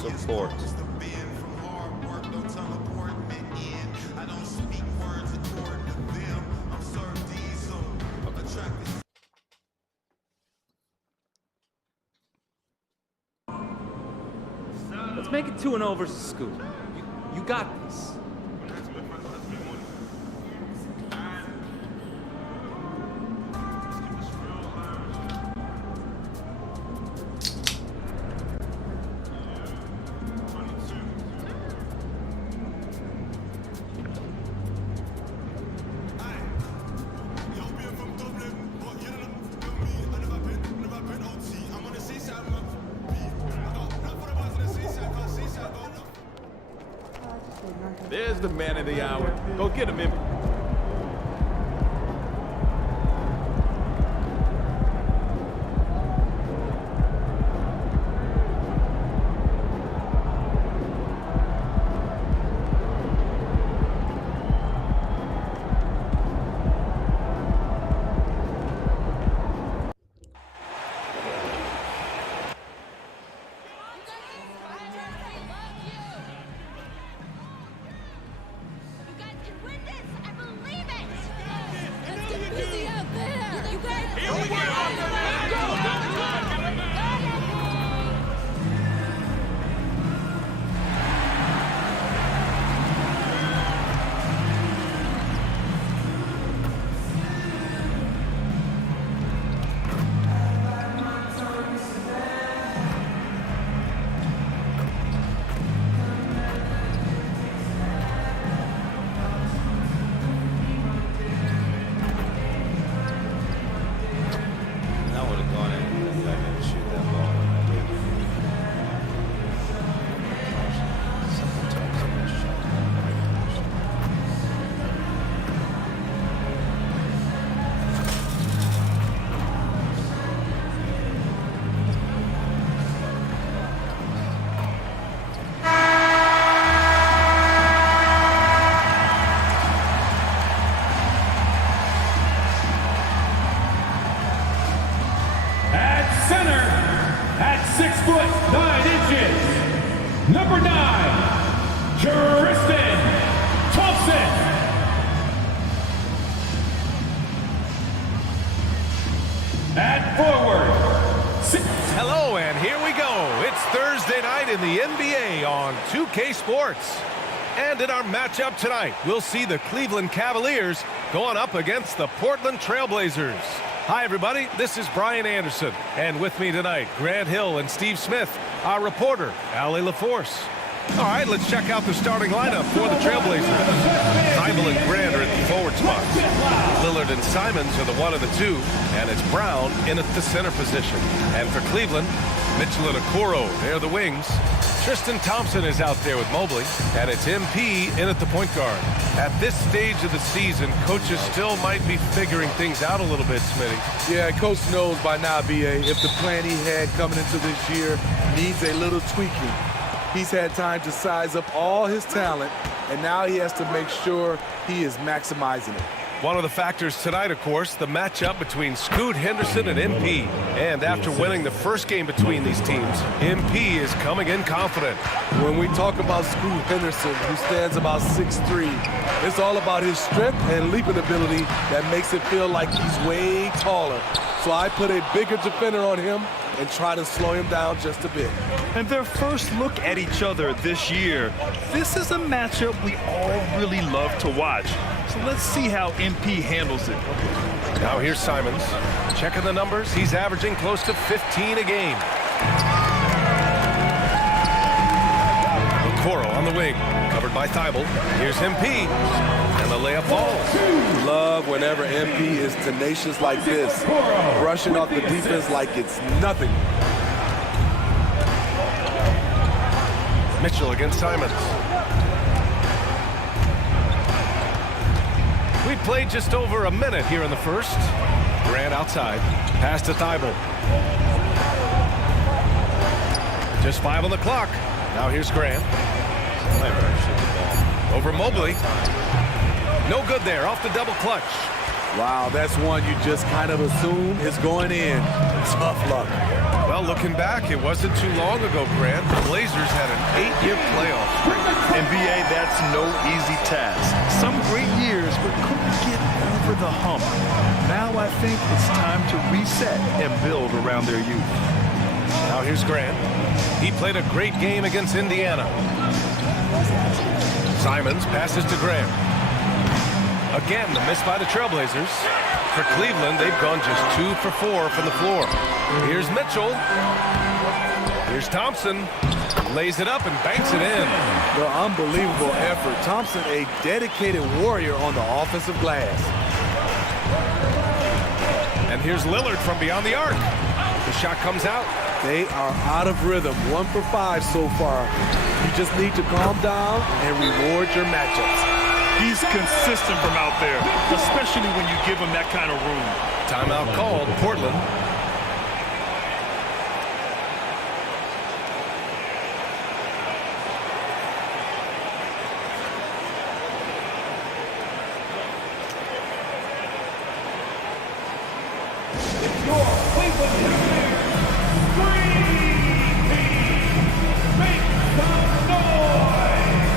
support. Let's make it 2-0 versus Scoot. You got this. There's the man of the hour. Go get him in. Number 9, Tristan Thompson. At forward. Hello, and here we go. It's Thursday night in the NBA on 2K Sports. And in our matchup tonight, we'll see the Cleveland Cavaliers going up against the Portland Trailblazers. Hi, everybody. This is Brian Anderson. And with me tonight, Grant Hill and Steve Smith, our reporter, Allie LaForce. All right, let's check out the starting lineup for the Trailblazers. Heibel and Grant are at the forward spots. Lillard and Simons are the 1 and the 2, and it's Brown in at the center position. And for Cleveland, Mitchell and Okoro, they're the wings. Tristan Thompson is out there with Mobley, and it's MP in at the point guard. At this stage of the season, coaches still might be figuring things out a little bit, Smitty. Yeah, Coach knows by now, B.A., if the plan he had coming into this year needs a little tweaking. He's had time to size up all his talent, and now he has to make sure he is maximizing it. One of the factors tonight, of course, the matchup between Scoot Henderson and MP. And after winning the first game between these teams, MP is coming in confident. When we talk about Scoot Henderson, who stands about 6'3", it's all about his strength and leaping ability that makes it feel like he's way taller. So I put a bigger defender on him and try to slow him down just a bit. And their first look at each other this year, this is a matchup we all really love to watch. So let's see how MP handles it. Now here's Simons. Checking the numbers, he's averaging close to 15 a game. Okoro on the wing, covered by Heibel. Here's MP, and the layup falls. Love whenever MP is tenacious like this, rushing off the defense like it's nothing. Mitchell against Simons. We played just over a minute here in the first. Grant outside. Pass to Heibel. Just 5 on the clock. Now here's Grant. Over Mobley. No good there. Off the double clutch. Wow, that's one you just kind of assume is going in. Tough luck. Well, Well, looking back, it wasn't too long ago, Grant. The Blazers had an 8-year playoff streak. NBA, that's no easy task. Some great years, but couldn't get over the hump. Now I think it's time to reset and build around their youth. Now here's Grant. He played a great game against Indiana. Simons passes to Grant. Again, the miss by the Trailblazers. For Cleveland, they've gone just 2 for 4 from the floor. Here's Mitchell. Here's Thompson. Lays it up and banks it in. The unbelievable effort. Thompson, a dedicated warrior on the offensive glass. And here's Lillard from beyond the arc. The shot comes out. They are out of rhythm. 1 for 5 so far. You just need to calm down and reward your matchups. He's consistent from out there, especially when you give him that kind of room. Timeout called, Portland. Your Cleveland Cavaliers, Green Team, make some noise!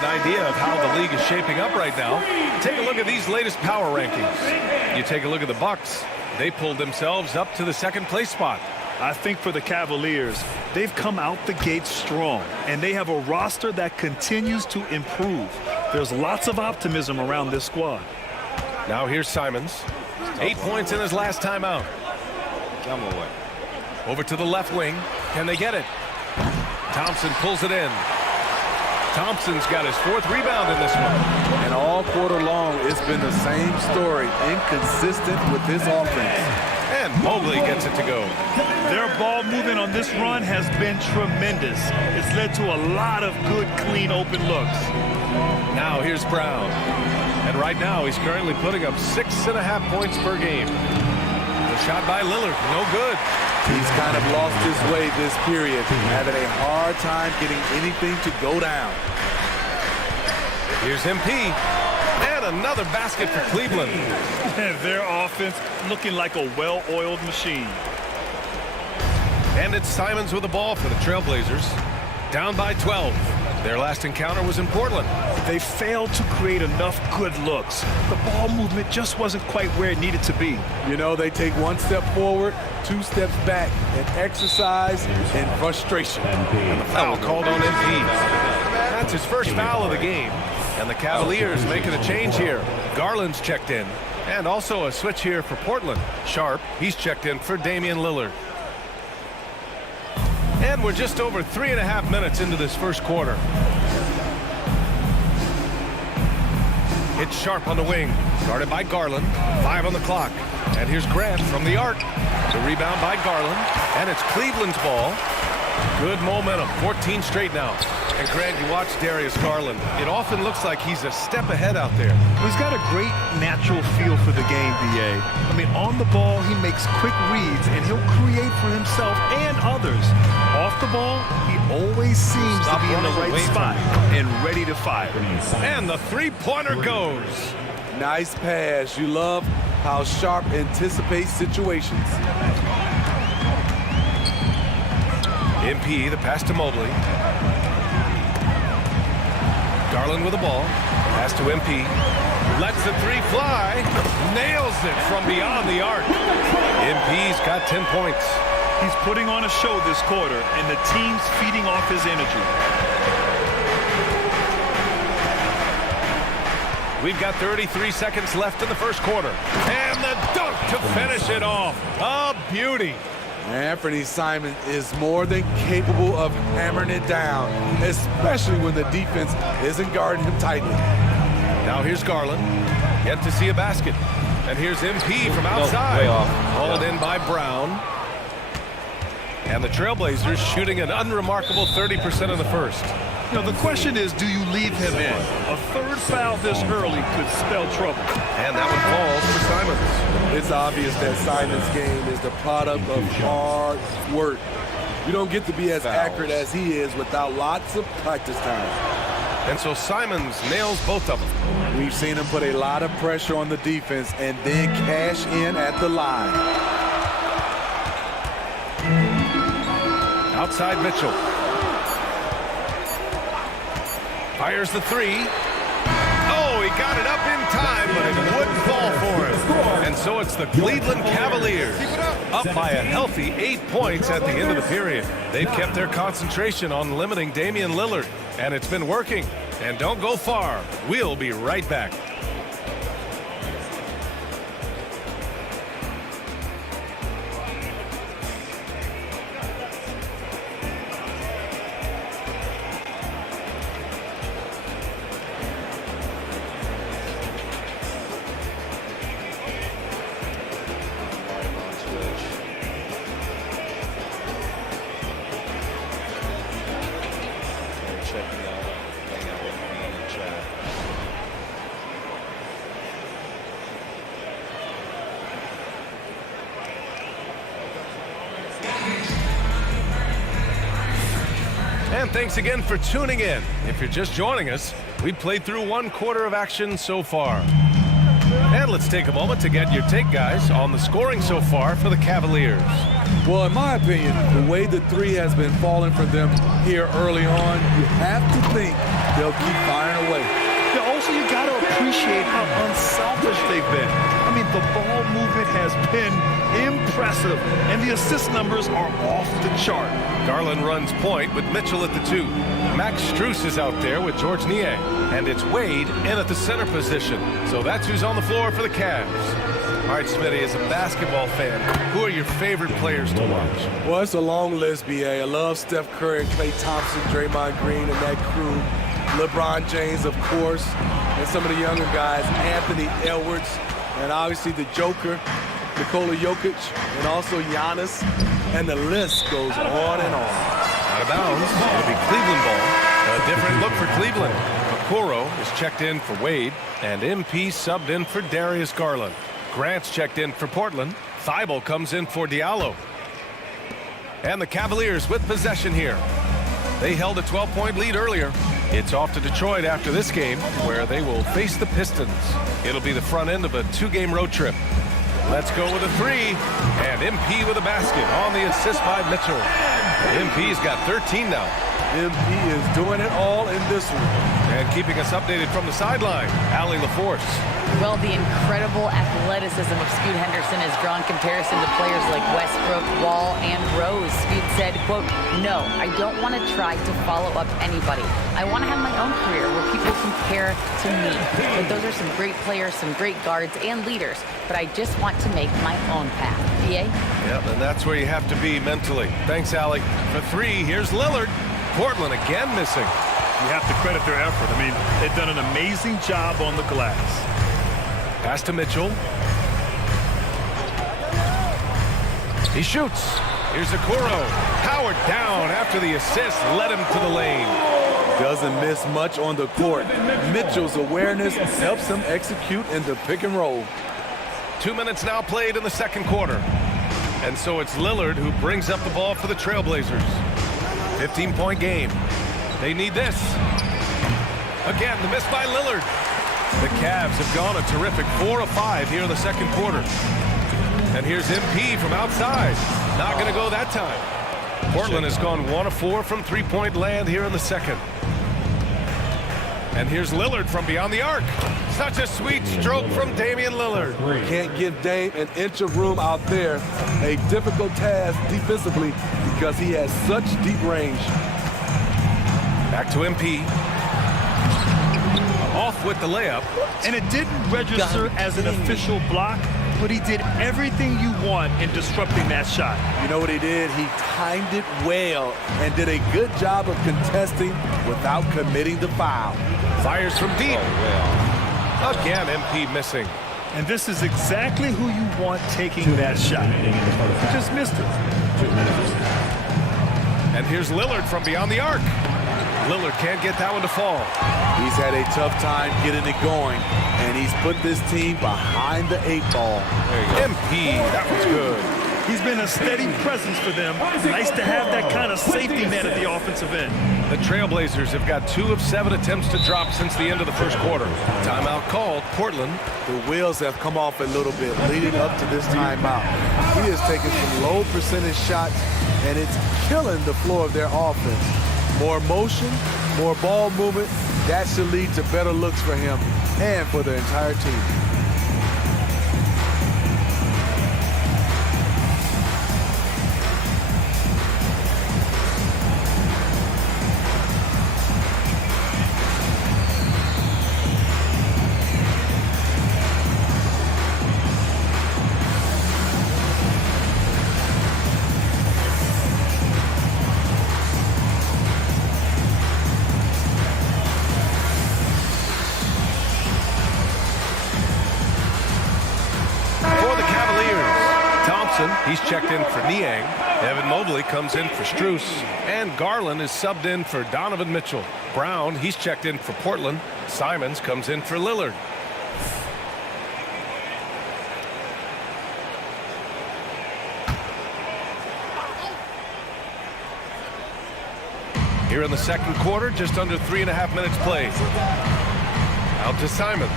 Idea of how the league is shaping up right now. Take a look at these latest power rankings. You take a look at the Bucks. They pulled themselves up to the second place spot. I think for the Cavaliers, they've come out the gate strong, and they have a roster that continues to improve. There's lots of optimism around this squad. Now here's Simons. 8 points in his last timeout. Come away. Over to the left wing. Can they get it? Thompson pulls it in. Thompson's got his 4th rebound in this one. And all quarter long, it's been the same story. Inconsistent with his offense. And Mobley gets it to go. Their ball movement on this run has been tremendous. It's led to a lot of good, clean, open looks. Now here's Brown. And right now, he's currently putting up 6.5 points per game. The shot by Lillard, no good. He's kind of lost his way this period, having a hard time getting anything to go down. Here's MP. And another basket for Cleveland. Their offense looking like a well-oiled machine. And it's Simons with the ball for the Trailblazers. Down by 12. Their last encounter was in Portland. They failed to create enough good looks. The ball movement just wasn't quite where it needed to be. You know, they take 1 step forward, 2 steps back, and exercise and frustration. And the foul called on MP. That's his first foul of the game. And the Cavaliers making a change here. Garland's checked in. And also a switch here for Portland. Sharp, he's checked in for Damian Lillard. And we're just over 3.5 minutes into this first quarter. It's Sharp on the wing, guarded by Garland. 5 on the clock. And here's Grant from the arc. The rebound by Garland. And it's Cleveland's ball. Good momentum, 14 straight now. And Grant, you watch Darius Garland. It often looks like he's a step ahead out there. He's got a great natural feel for the game, B.A. I mean, on the ball, he makes quick reads, and he'll create for himself and others. Off the ball, he always seems to be in the right spot and ready to fire. And the three-pointer goes. Nice pass. You love how Sharp anticipates situations. MP, the pass to Mobley. Garland with the ball. Pass to MP. Lets the three fly. Nails it from beyond the arc. MP's got 10 points. He's putting on a show this quarter, and the team's feeding off his energy. We've got 33 seconds left in the first quarter. And the dunk to finish it off. A beauty. Anthony Simons is more than capable of hammering it down, especially when the defense isn't guarding him tightly. Now here's Garland. Yet to see a basket. And here's MP from outside. Way off. Hauled in by Brown. And the Trailblazers shooting an unremarkable 30% in the first. Now, the question is, do you leave him in? A third foul this early could spell trouble. And that one falls for Simons. It's obvious that Simons' game is the product of hard work. You don't get to be as accurate as he is without lots of practice time. And so Simons nails both of them. We've seen him put a lot of pressure on the defense and then cash in at the line. Outside Mitchell. Fires the three. Oh, he got it up in time, but it wouldn't fall for him. And so it's the Cleveland Cavaliers up by a healthy 8 points at the end of the period. They've kept their concentration on limiting Damian Lillard, and it's been working. And don't go far. We'll be right back. And thanks again for tuning in. If you're just joining us, we played through one quarter of action so far. And let's take a moment to get your take, guys, on the scoring so far for the Cavaliers. Well, in my opinion, the way the three has been falling for them here early on, you have to think they'll keep firing away. Also, you got to appreciate how unselfish they've been. I mean, the ball movement has been impressive, and the assist numbers are off the chart. Garland runs point with Mitchell at the 2. Max Strus is out there with George Niang. And it's Wade in at the center position. So that's who's on the floor for the Cavs. All right, Smitty, as a basketball fan, who are your favorite players to watch? Well, it's a long list, B.A. I love Steph Curry, Klay Thompson, Draymond Green, and that crew. LeBron James, of course, and some of the younger guys, Anthony Edwards, and obviously the Joker, Nikola Jokic, and also Giannis, and the list goes on and on. Out of bounds. It'll be Cleveland ball. A different look for Cleveland. Okoro is checked in for Wade, and MP subbed in for Darius Garland. Grant's checked in for Portland. Thibault comes in for Diallo. And the Cavaliers with possession here. They held a 12-point lead earlier. It's off to Detroit after this game, where they will face the Pistons. It'll be the front end of a 2-game road trip. Let's go with a 3, and MP with a basket on the assist by Mitchell. MP's got 13 now. MP is doing it all in this one. And keeping us updated from the sideline, Allie LaForce. Well, the incredible athleticism of Scoot Henderson has drawn comparison to players like Westbrook, Wall, and Rose. Scoot said, quote, "No, I don't want to try to follow up anybody. I want to have my own career where people compare to me. But those are some great players, some great guards and leaders. But I just want to make my own path." PA? Yep, and that's where you have to be mentally. Thanks, Allie. For 3, here's Lillard. Portland again missing. You have to credit their effort. I mean, they've done an amazing job on the glass. Pass to Mitchell. He shoots. Here's Okoro. Powered down after the assist led him to the lane. Doesn't miss much on the court. Mitchell's awareness helps him execute in the pick and roll. 2 minutes now played in the second quarter. And so it's Lillard who brings up the ball for the Trailblazers. 15-point game. They need this. Again, the miss by Lillard. The Cavs have gone a terrific 4 of 5 here in the second quarter. And here's MP from outside. Not going to go that time. Portland has gone 1 of 4 from three-point land here in the second. And here's Lillard from beyond the arc. Such a sweet stroke from Damian Lillard. Can't give Dame an inch of room out there. A difficult task defensively because he has such deep range. Back to MP. Off with the layup. And it didn't register as an official block, but he did everything you want in disrupting that shot. You know what he did? He timed it well and did a good job of contesting without committing the foul. Fires from deep. Again, MP missing. And this is exactly who you want taking that shot. Just missed it. And here's Lillard from beyond the arc. Lillard can't get that one to fall. He's had a tough time getting it going, and he's put this team behind the 8 ball. MP, that was good. He's been a steady presence for them. Nice to have that kind of safety net at the offensive end. The Trailblazers have got 2 of 7 attempts to drop since the end of the first quarter. Timeout called. Portland. The wheels have come off a little bit leading up to this timeout. He has taken some low percentage shots, and it's killing the floor of their offense. More motion, more ball movement, that should lead to better looks for him and for the entire team. He's checked in for Niang. Evan Mobley comes in for Strus. And Garland is subbed in for Donovan Mitchell. Brown, he's checked in for Portland. Simons comes in for Lillard. Here in the second quarter, just under 3.5 minutes played. Out to Simons.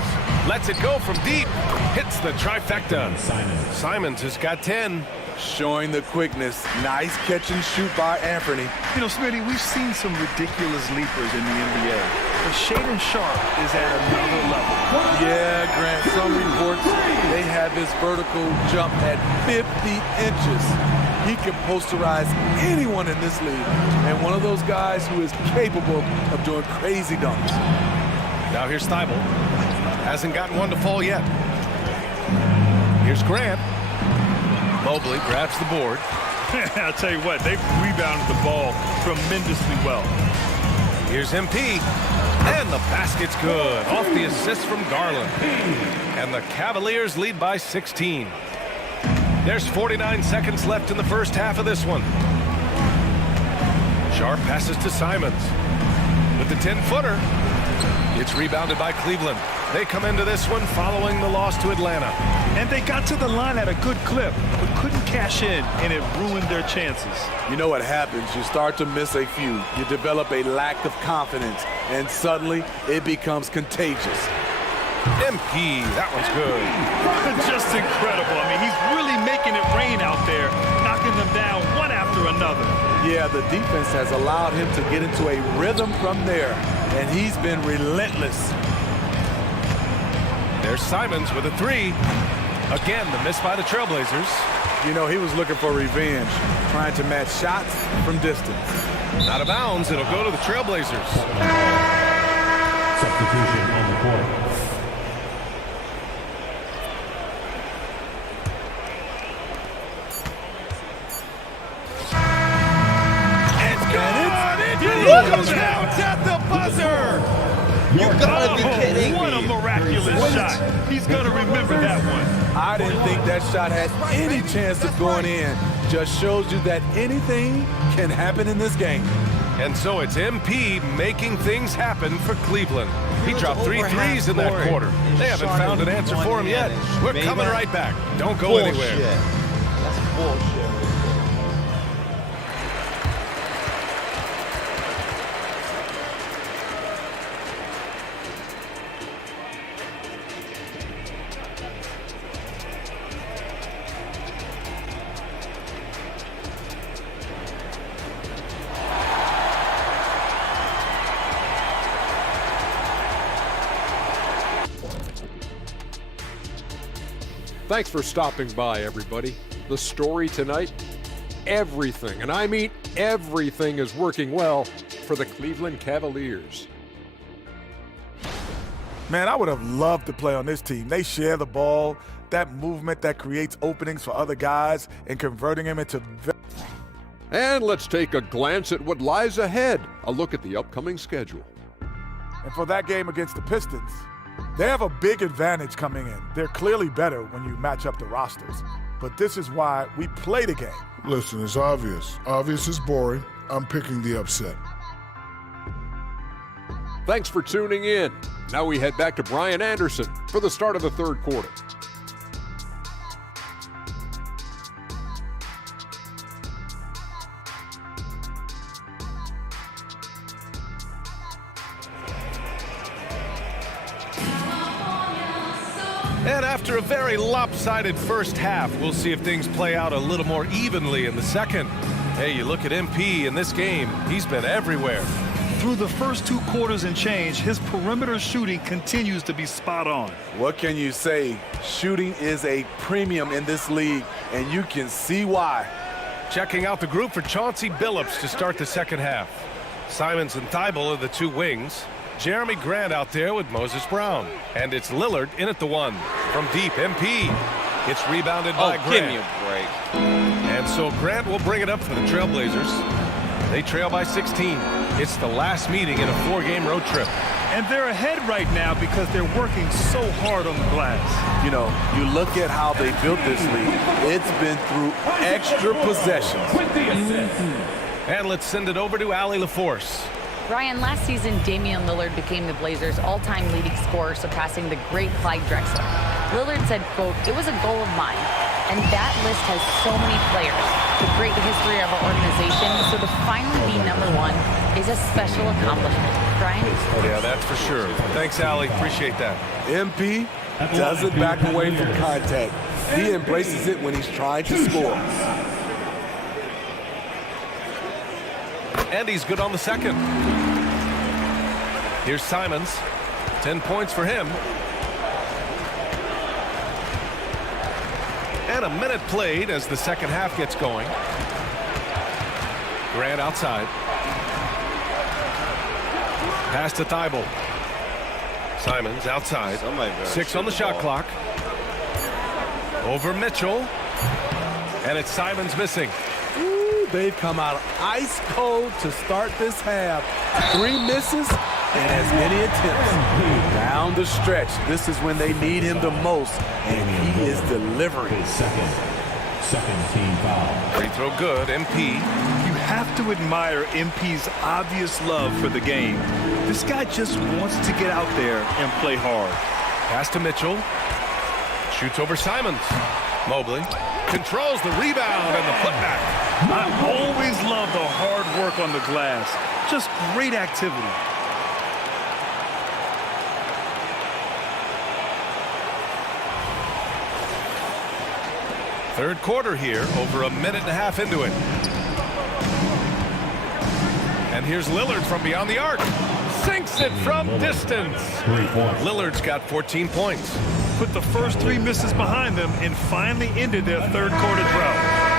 Lets it go from deep. Hits the trifecta. Simons has got 10. Showing the quickness. Nice catch and shoot by Anthony. You know, Smitty, we've seen some ridiculous leapers in the NBA. But Shaedon Sharpe is at another level. Yeah, Grant, some reports, they have his vertical jump at 50 inches. He can posterize anyone in this league. And one of those guys who is capable of doing crazy dunks. Now here's Thibault. Hasn't gotten one to fall yet. Here's Grant. Mobley grabs the board. I'll tell you what, they've rebounded the ball tremendously well. Here's MP. And the basket's good. Off the assist from Garland. And the Cavaliers lead by 16. There's 49 seconds left in the first half of this one. Sharpe passes to Simons. With the 10-footer. It's rebounded by Cleveland. They come into this one following the loss to Atlanta. And they got to the line at a good clip, but couldn't cash in, and it ruined their chances. You know what happens? You start to miss a few. You develop a lack of confidence, and suddenly it becomes contagious. MP, that one's good. Just incredible. I mean, he's really making it rain out there, knocking them down one after another. Yeah, the defense has allowed him to get into a rhythm from there, and he's been relentless. There's Simons with a 3. Again, the miss by the Trailblazers. You know, he was looking for revenge, trying to match shots from distance. Out of bounds, it'll go to the Trailblazers. Substitution on the court. Counts at the buzzer. You gotta be kidding What a me. miraculous shot. He's gonna remember that one. I didn't think that shot had any chance of going in. Just shows you that anything can happen in this game. And so it's MP making things happen for Cleveland. He dropped 3 threes in that quarter. They haven't found an answer for him yet. We're coming right back. Don't go anywhere. That's bullshit. Thanks for stopping by, everybody. The story tonight, everything, and I mean everything, is working well for the Cleveland Cavaliers. Man, I would have loved to play on this team. They share the ball, that movement that creates openings for other guys and converting them into... And let's take a glance at what lies ahead. A look at the upcoming schedule. And for that game against the Pistons, they have a big advantage coming in. They're clearly better when you match up the rosters. But this is why we play the game. Listen, it's obvious. Obvious is boring. I'm picking the upset. Thanks for tuning in. Now we head back to Brian Anderson for the start of the third quarter. And after a very lopsided first half, we'll see if things play out a little more evenly in the second. Hey, you look at MP in this game, he's been everywhere. Through the first 2 quarters and change, his perimeter shooting continues to be spot on. What can you say? Shooting is a premium in this league, and you can see why. Checking out the group for Chauncey Billups to start the second half. Simons and Thibault are the 2 wings. Jeremy Grant out there with Moses Brown. And it's Lillard in at the 1. From deep, MP. It's rebounded by Grant. Give me a break. And so Grant will bring it up for the Trailblazers. They trail by 16. It's the last meeting in a 4-game road trip. And they're ahead right now because they're working so hard on the glass. You know, you look at how they built this league. It's been through extra possessions. And let's send it over to Allie LaForce. Ryan, last season, Damian Lillard became the Blazers' all-time leading scorer, surpassing the great Clyde Drexler. Lillard said, quote, "It was a goal of mine." And that list has so many players, the great history of our organization, so to finally be #1 is a special accomplishment. Brian? Yeah, that's for sure. Thanks, Allie. Appreciate that. MP doesn't back away from contact. He embraces it when he's trying to score. And he's good on the second. Here's Simons. 10 points for him. And a minute played as the second half gets going. Grant outside. Pass to Thibault. Simons outside. 6 on the shot clock. Over Mitchell. And it's Simons missing. They've come out ice cold to start this half. 3 misses and as many attempts. Down the stretch, this is when they need him the most, and he is delivering. Second team foul. Free throw good, MP. You have to admire MP's obvious love for the game. This guy just wants to get out there and play hard. Pass to Mitchell. Shoots over Simons. Mobley controls the rebound and the putback. I always love the hard work on the glass. Just great activity. Third quarter here, over a minute and a half into it. And here's Lillard from beyond the arc. Sinks it from distance. Lillard's got 14 points. Put the first 3 misses behind them and finally ended their third quarter drought.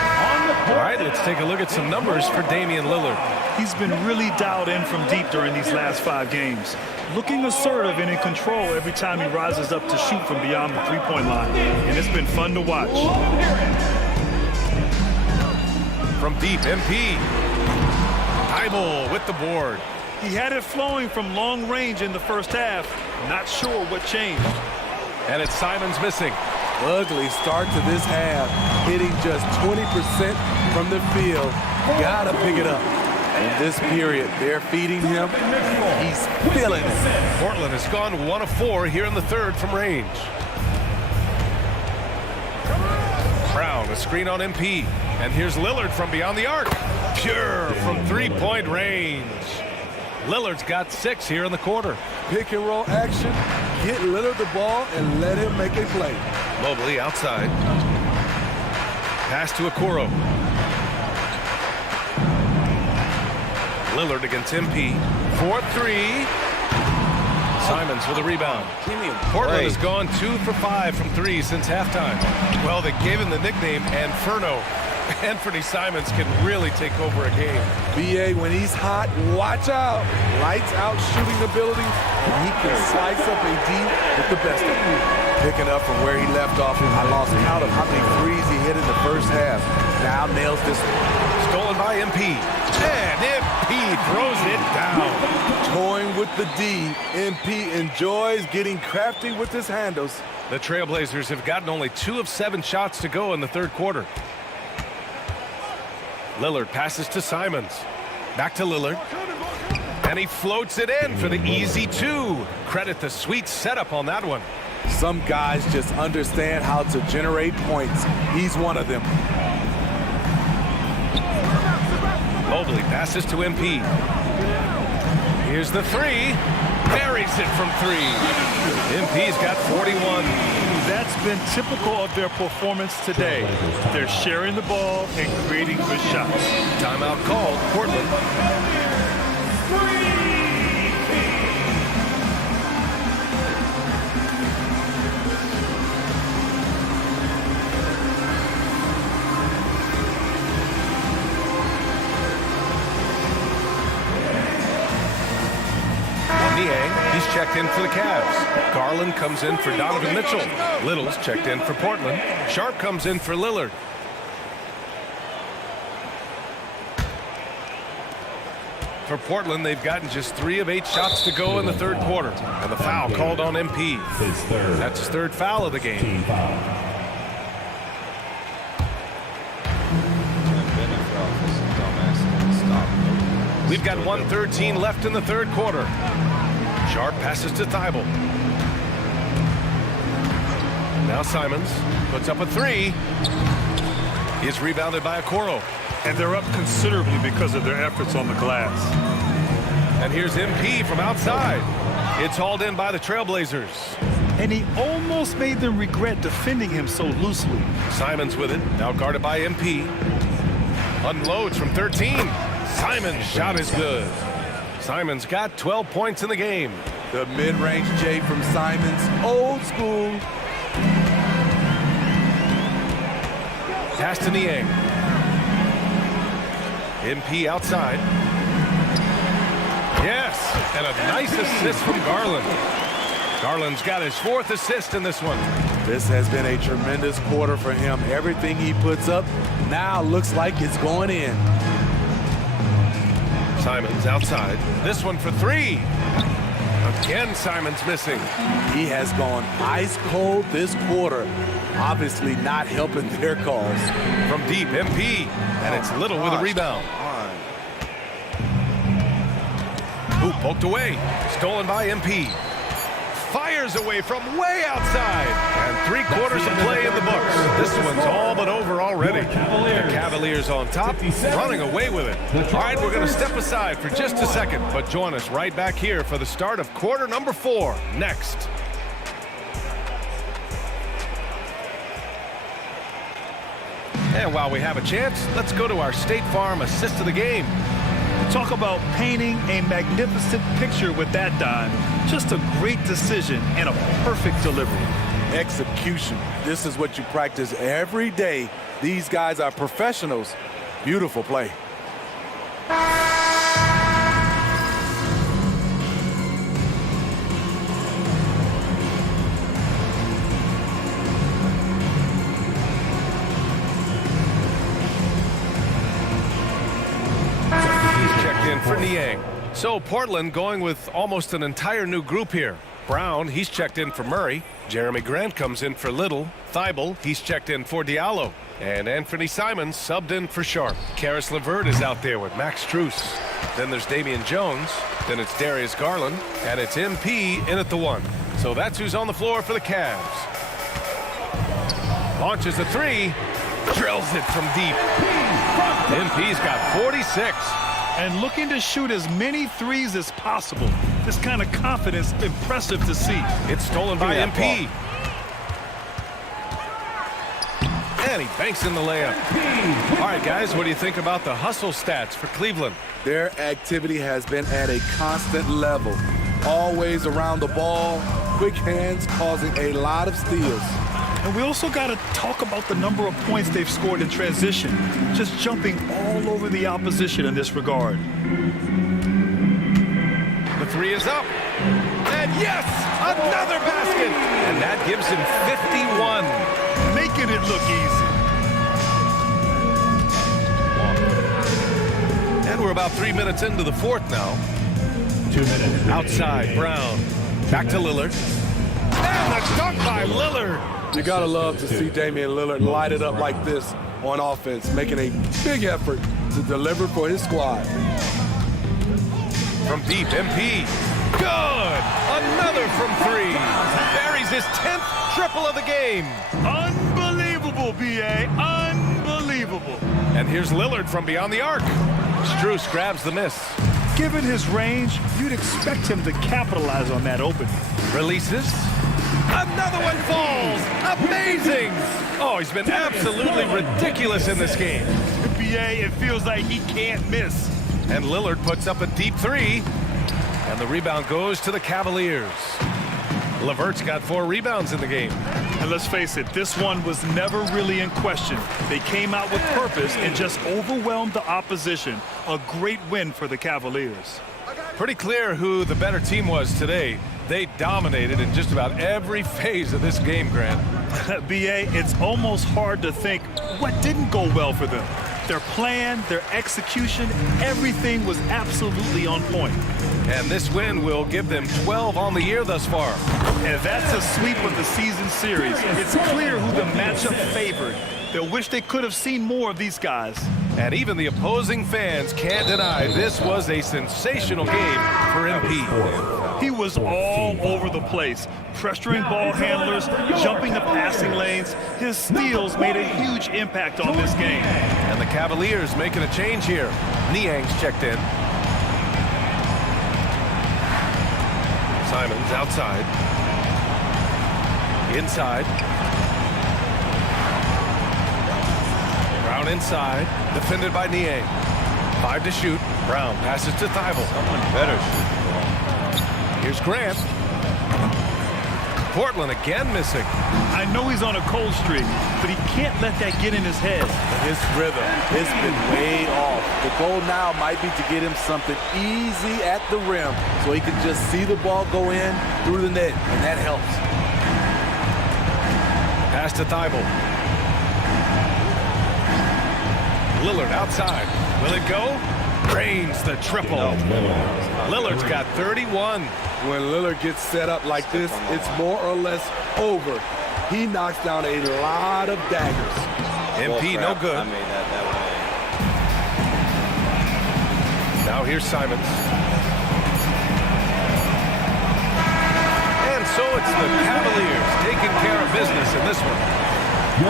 All right, let's take a look at some numbers for Damian Lillard. He's been really dialed in from deep during these last 5 games. Looking assertive and in control every time he rises up to shoot from beyond the 3-point line. And it's been fun to watch. From deep, MP. Thibault with the board. He had it flowing from long range in the first half. Not sure what changed. And it's Simons missing. Ugly start to this half, hitting just 20% from the field. Gotta pick it up. In this period, they're feeding him, and he's feeling it. Portland has gone 1 of 4 here in the third from range. Brown, a screen on MP. And here's Lillard from beyond the arc. Pure from 3-point range. Lillard's got 6 here in the quarter. Pick and roll action. Get Lillard the ball and let him make a play. Mobley outside. Pass to Okoro. Lillard against MP. 4-3. Simons with a rebound. Portland has gone 2 for 5 from 3 since halftime. Well, they gave him the nickname Inferno. Anthony Simons can really take over a game. BA, when he's hot, watch out. Lights out shooting ability, and he can slice up a D with the best of them. Picking up from where he left off, I lost count of how many threes he hit in the first half. Now nails this one. Stolen by MP. And MP throws it down. Toying with the D, MP enjoys getting crafty with his handles. The Trailblazers have gotten only 2 of 7 shots to go in the third quarter. Lillard passes to Simons. Back to Lillard. And he floats it in for the easy 2. Credit the sweet setup on that one. Some guys just understand how to generate points. He's one of them. Mobley passes to MP. Here's the 3. Buries it from 3. MP's got 41. That's been typical of their performance today. They're sharing the ball and creating good shots. Timeout called, Portland. He's checked in for the Cavs. Garland comes in for Donovan Mitchell. Little's checked in for Portland. Sharp comes in for Lillard. For Portland, they've gotten just 3 of 8 shots to go in the third quarter. And the foul called on MP. That's his 3rd foul of the game. We've got 1:13 left in the third quarter. Sharp passes to Thibault. Now Simons puts up a 3. He's rebounded by Okoro. And they're up considerably because of their efforts on the glass. And here's MP from outside. It's hauled in by the Trailblazers. And he almost made them regret defending him so loosely. Simons with it, now guarded by MP. Unloads from 13. Simons' shot is good. Simons got 12 points in the game. The mid-range J from Simons, old school. Pass to Niang. MP outside. Yes, and a nice assist from Garland. Garland's got his 4th assist in this one. This has been a tremendous quarter for him. Everything he puts up now looks like it's going in. Simons outside. This one for 3. Again, Simons missing. He has gone ice cold this quarter. Obviously not helping their cause. From deep, MP. And it's Little with a rebound. Ooh, poked away. Stolen by MP. Fires away from way outside. And 3/4 of play in the books. This one's all but over already. The Cavaliers on top, running away with it. All right, we're going to step aside for just a second, but join us right back here for the start of quarter number 4 next. And while we have a chance, let's go to our State Farm assist of the game. Talk about painting a magnificent picture with that dime. Just a great decision and a perfect delivery. Execution. This is what you practice every day. These guys are professionals. Beautiful play. For Niang. So Portland going with almost an entire new group here. Brown, he's checked in for Murray. Jeremy Grant comes in for Little. Thibault, he's checked in for Diallo. And Anthony Simons subbed in for Sharp. Karis LeVert is out there with Max Strus. Then there's Damian Jones. Then it's Darius Garland. And it's MP in at the 1. So that's who's on the floor for the Cavs. Launches a 3. Drills it from deep. MP's got 46. And looking to shoot as many threes as possible. This kind of confidence, impressive to see. It's stolen by MP. And he banks in the layup. All right, guys, what do you think about the hustle stats for Cleveland? Their activity has been at a constant level. always around the ball, quick hands causing a lot of steals. And we also got to talk about the number of points they've scored in transition, just jumping all over the opposition in this regard. The three is up. And yes, another basket. And that gives him 51. Making it look easy. And we're about 3 minutes into the fourth now. 2 minutes. Outside, Brown. Back to Lillard. And the dunk by Lillard. You gotta love to see Damian Lillard light it up like this on offense, making a big effort to deliver for his squad. From deep, MP. Good! Another from three. Buries his 10th triple of the game. Unbelievable, B.A. Unbelievable. And here's Lillard from beyond the arc. Strus grabs the miss. Given his range, you'd expect him to capitalize on that opening. Releases. Another one falls. Amazing. Oh, he's been absolutely ridiculous in this game. B.A., it feels like he can't miss. And Lillard puts up a deep three. And the rebound goes to the Cavaliers. LeVert's got 4 rebounds in the game. And let's face it, this one was never really in question. They came out with purpose and just overwhelmed the opposition. A great win for the Cavaliers. Pretty clear who the better team was today. They dominated in just about every phase of this game, Grant. B.A., it's almost hard to think what didn't go well for them. Their plan, their execution, everything was absolutely on point. And this win will give them 12 on the year thus far. And that's a sweep of the season series. It's clear who the matchup favored. They'll wish they could have seen more of these guys. And even the opposing fans can't deny this was a sensational game for MP. He was all over the place, pressuring ball handlers, jumping the passing lanes. His steals made a huge impact on this game. And the Cavaliers making a change here. Niang's checked in. Simons outside. Inside. Brown inside. Defended by Niang. 5 to shoot. Brown passes to Thibault. Someone better shoot. Here's Grant. Portland again missing. I know he's on a cold streak, but he can't let that get in his head. His rhythm has been way off. The goal now might be to get him something easy at the rim so he can just see the ball go in through the net, and that helps. Pass to Thibault. Lillard outside. Will it go? Drains the triple. Lillard's got 31. When Lillard gets set up like this, it's more or less over. He knocks down a lot of daggers. MP no good. I made that way. Now here's Simons. And so it's the Cavaliers taking care of business in this one.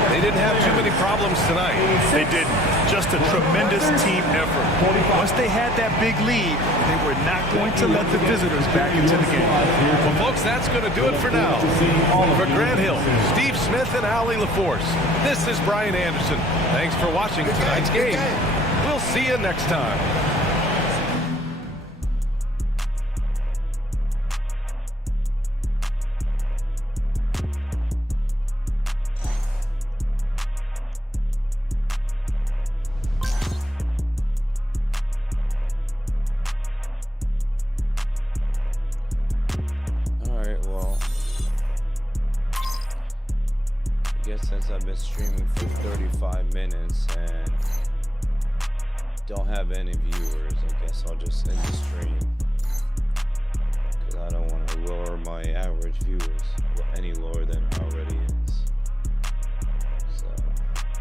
They didn't have too many problems tonight. They didn't. Just a tremendous team effort. Once they had that big lead, they were not going to let the visitors back into the game. Well, folks, that's going to do it for now. For Grant Hill, Steve Smith, and Allie LaForce, this is Brian Anderson. Thanks for watching tonight's game. We'll see you next time. Since I've been streaming for 35 minutes and don't have any viewers, I guess I'll just end the stream because I don't want to lower my average viewers any lower than I already am.